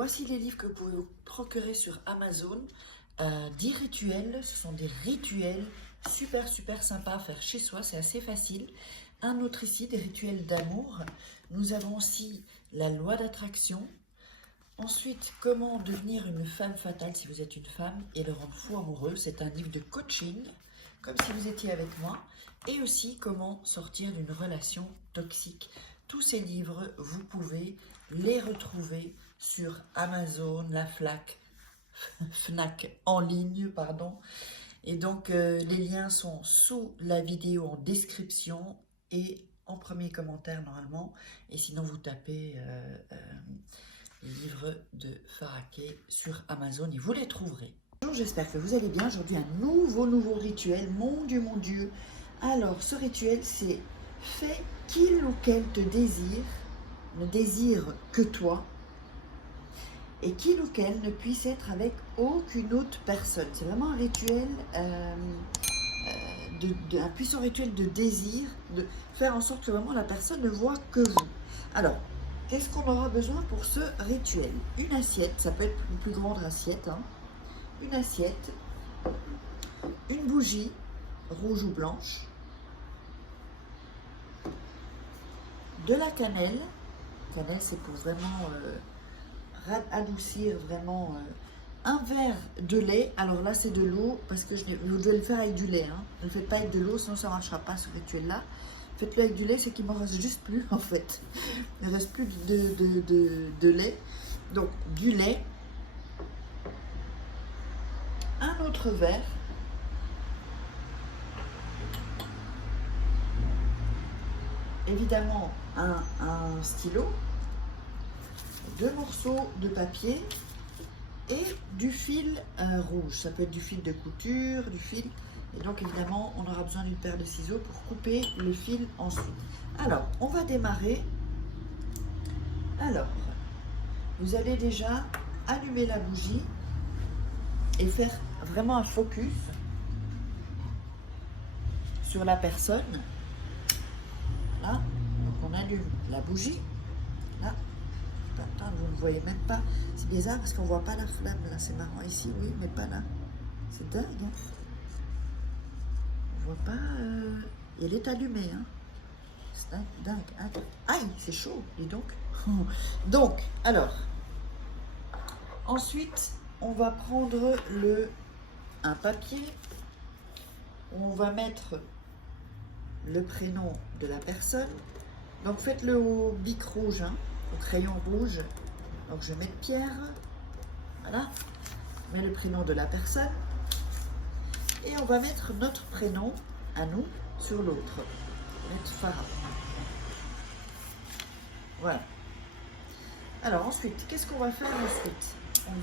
voici les livres que vous pouvez vous procurer sur Amazon. 10 rituels, ce sont des rituels super sympas à faire chez soi, c'est assez facile. Un autre ici, des rituels d'amour. Nous avons aussi la loi d'attraction. Ensuite, comment devenir une femme fatale si vous êtes une femme et le rendre fou amoureux. C'est un livre de coaching, comme si vous étiez avec moi. Et aussi, comment sortir d'une relation toxique. Tous ces livres, vous pouvez les retrouver sur Amazon, la Fnac en ligne, pardon. Et donc, les liens sont sous la vidéo en description et en premier commentaire normalement. Et sinon, vous tapez livres de Faraquet sur Amazon et vous les trouverez. Bonjour, j'espère que vous allez bien. Aujourd'hui, un nouveau rituel. Mon Dieu. Alors, ce rituel, c'est fais qu'il ou qu'elle te désire, ne désire que toi, et qu'il ou qu'elle ne puisse être avec aucune autre personne. C'est vraiment un rituel, un puissant rituel de désir, de faire en sorte que vraiment la personne ne voit que vous. Alors, qu'est-ce qu'on aura besoin pour ce rituel? Une assiette, ça peut être une plus grande assiette, hein. Une assiette, une bougie, rouge ou blanche, de la cannelle. Cannelle, c'est pour vraiment adoucir vraiment un verre de lait. Alors là, c'est de l'eau parce que vous devez le faire avec du lait. Hein. Ne le faites pas avec de l'eau, sinon ça ne marchera pas ce rituel-là. Faites-le avec du lait, c'est qu'il ne m'en reste juste plus en fait. Il ne reste plus de lait. Donc du lait, un autre verre, évidemment un stylo, 2 morceaux de papier et du fil rouge. Ça peut être du fil de couture, du fil. Et donc évidemment, on aura besoin d'une paire de ciseaux pour couper le fil ensuite. Alors, on va démarrer. Alors, vous allez déjà allumer la bougie et faire vraiment un focus sur la personne. Là, donc on allume la bougie. Là, attends, vous ne voyez même pas. C'est bizarre parce qu'on ne voit pas la flamme là. C'est marrant ici, oui, mais pas là. C'est dingue. Hein, on ne voit pas. Elle est allumée. Hein. C'est dingue. Aïe, c'est chaud, dis donc. Donc, alors. Ensuite, on va prendre un papier où on va mettre le prénom de la personne. Donc faites-le au bic rouge, hein, au crayon rouge. Donc je vais mettre Pierre. Voilà. Je mets le prénom de la personne. Et on va mettre notre prénom à nous sur l'autre. On va mettre Farah. Voilà. Alors ensuite, qu'est-ce qu'on va faire ensuite? On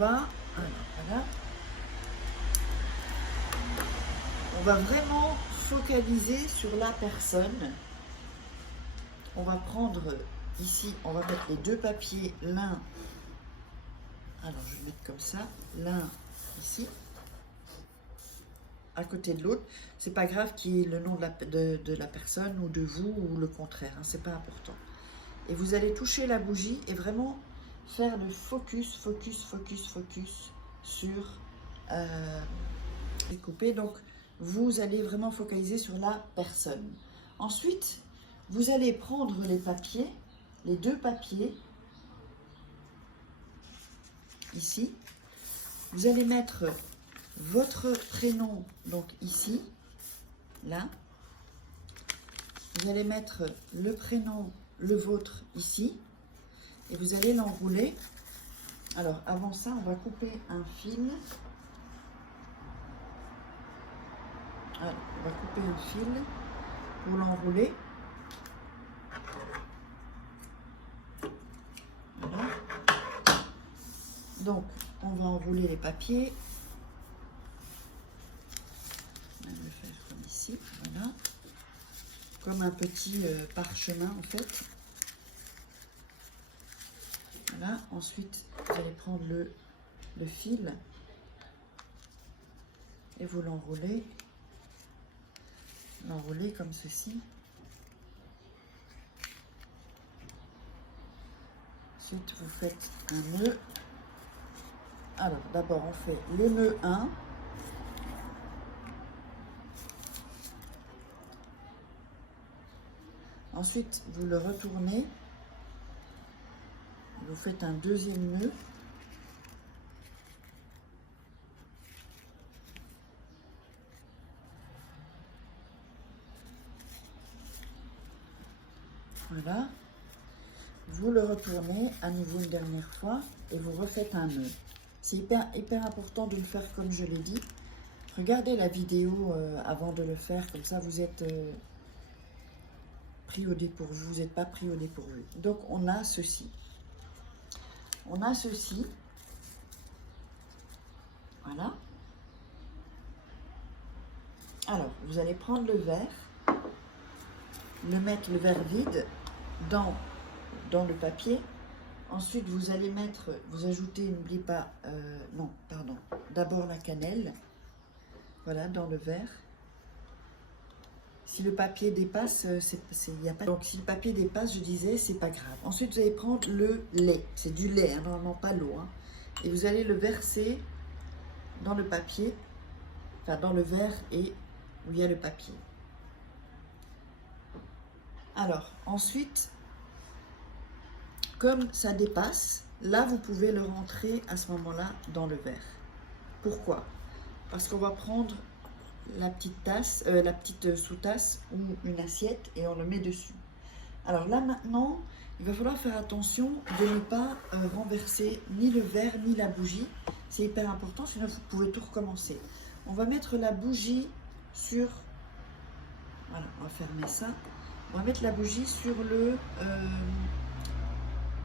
va vraiment focaliser sur la personne. On va prendre ici, on va mettre les 2 papiers, l'un, alors je vais mettre comme ça, l'un ici, à côté de l'autre. C'est pas grave qu'il y ait le nom de la personne ou de vous ou le contraire, hein, c'est pas important. Et vous allez toucher la bougie et vraiment faire le focus sur découper. Donc vous allez vraiment focaliser sur la personne. Ensuite, vous allez prendre les papiers, les 2 papiers, ici. Vous allez mettre votre prénom, donc ici, là. Vous allez mettre le prénom, le vôtre, ici. Et vous allez l'enrouler. Alors, avant ça, on va couper un fil. Alors, on va couper un fil pour l'enrouler. Voilà. Donc, on va enrouler les papiers. On va le faire comme ici, voilà. Comme un petit parchemin en fait. Voilà. Ensuite, vous allez prendre le fil et vous l'enroulez. L'enrouler comme ceci. Ensuite, vous faites un nœud Alors, d'abord, on fait le nœud 1. Ensuite, vous le retournez. Vous faites un deuxième nœud. Voilà. Vous le retournez à nouveau une dernière fois et vous refaites un nœud. C'est hyper important de le faire comme je l'ai dit. Regardez la vidéo avant de le faire, comme ça vous êtes pris au dépourvu, vous n'êtes pas pris au dépourvu. Donc on a ceci. On a ceci. Voilà. Alors, vous allez prendre le verre, mettre le verre vide dans le papier. Ensuite, vous allez vous ajoutez, n'oubliez pas, non, pardon, d'abord la cannelle, voilà, dans le verre. Si le papier dépasse, y a pas... Donc, si le papier dépasse, je disais, c'est pas grave. Ensuite, vous allez prendre le lait, c'est du lait, hein, normalement pas l'eau, hein, et vous allez le verser dans le papier, enfin, dans le verre et où il y a le papier. Alors, ensuite, comme ça dépasse, là, vous pouvez le rentrer à ce moment-là dans le verre. Pourquoi? Parce qu'on va prendre la petite tasse, la petite sous-tasse ou une assiette et on le met dessus. Alors là, maintenant, il va falloir faire attention de ne pas renverser ni le verre ni la bougie. C'est hyper important, sinon vous pouvez tout recommencer. On va mettre la bougie sur... Voilà, on va fermer ça. On va mettre la bougie sur le...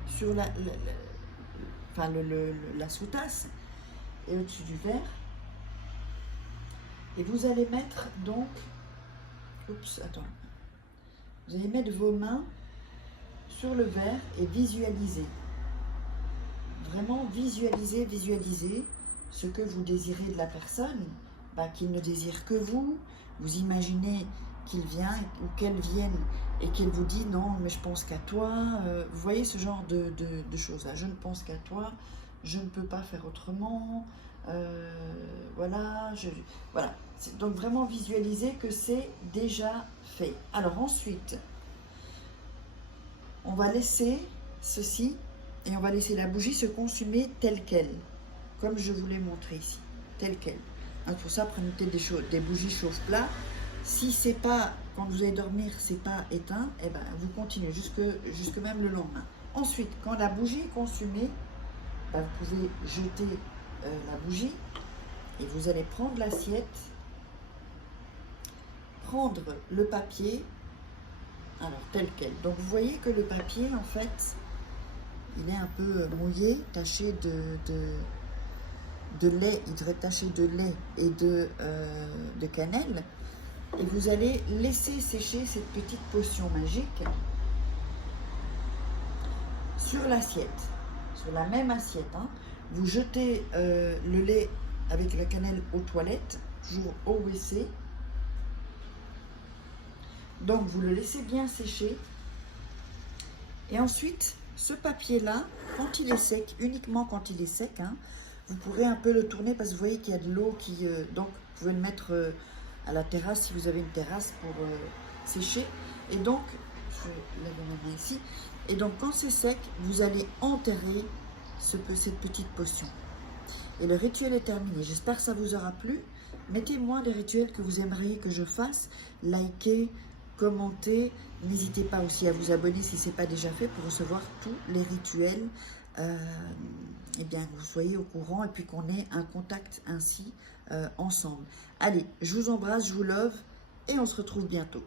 sur la sous-tasse et au-dessus du verre. Et vous allez mettre donc... Oups, attends. Vous allez mettre vos mains sur le verre et visualiser. Vraiment visualiser ce que vous désirez de la personne, qu'il ne désire que vous. Vous imaginez qu'il vient ou qu'elle vienne et qu'elle vous dit non mais je pense qu'à toi, vous voyez ce genre de choses là, je ne pense qu'à toi, je ne peux pas faire autrement, voilà, voilà. Donc vraiment visualiser que c'est déjà fait. Alors ensuite, on va laisser ceci et on va laisser la bougie se consumer telle qu'elle, comme je vous l'ai montré ici, telle qu'elle. Donc pour ça, prenez peut-être des bougies chauffe-plat. Si c'est pas, quand vous allez dormir, c'est pas éteint, et ben vous continuez jusque même le lendemain. Ensuite, quand la bougie est consumée, vous pouvez jeter la bougie et vous allez prendre l'assiette, prendre le papier, alors tel quel. Donc vous voyez que le papier, en fait, il est un peu mouillé, taché de lait, il devrait être taché de lait et de cannelle. Et vous allez laisser sécher cette petite potion magique sur l'assiette, sur la même assiette. Hein. Vous jetez le lait avec la cannelle aux toilettes, toujours au WC. Donc vous le laissez bien sécher. Et ensuite, ce papier-là, quand il est sec, uniquement quand il est sec, hein, vous pourrez un peu le tourner parce que vous voyez qu'il y a de l'eau qui... donc vous pouvez le mettre... à la terrasse si vous avez une terrasse pour sécher. Et donc, je lève ma main ici. Et donc, quand c'est sec, vous allez enterrer cette petite potion. Et le rituel est terminé. J'espère que ça vous aura plu. Mettez-moi des rituels que vous aimeriez que je fasse. Likez, commentez. N'hésitez pas aussi à vous abonner si ce n'est pas déjà fait pour recevoir tous les rituels. Eh bien, que vous soyez au courant et puis qu'on ait un contact ainsi ensemble. Allez, je vous embrasse, je vous love et on se retrouve bientôt.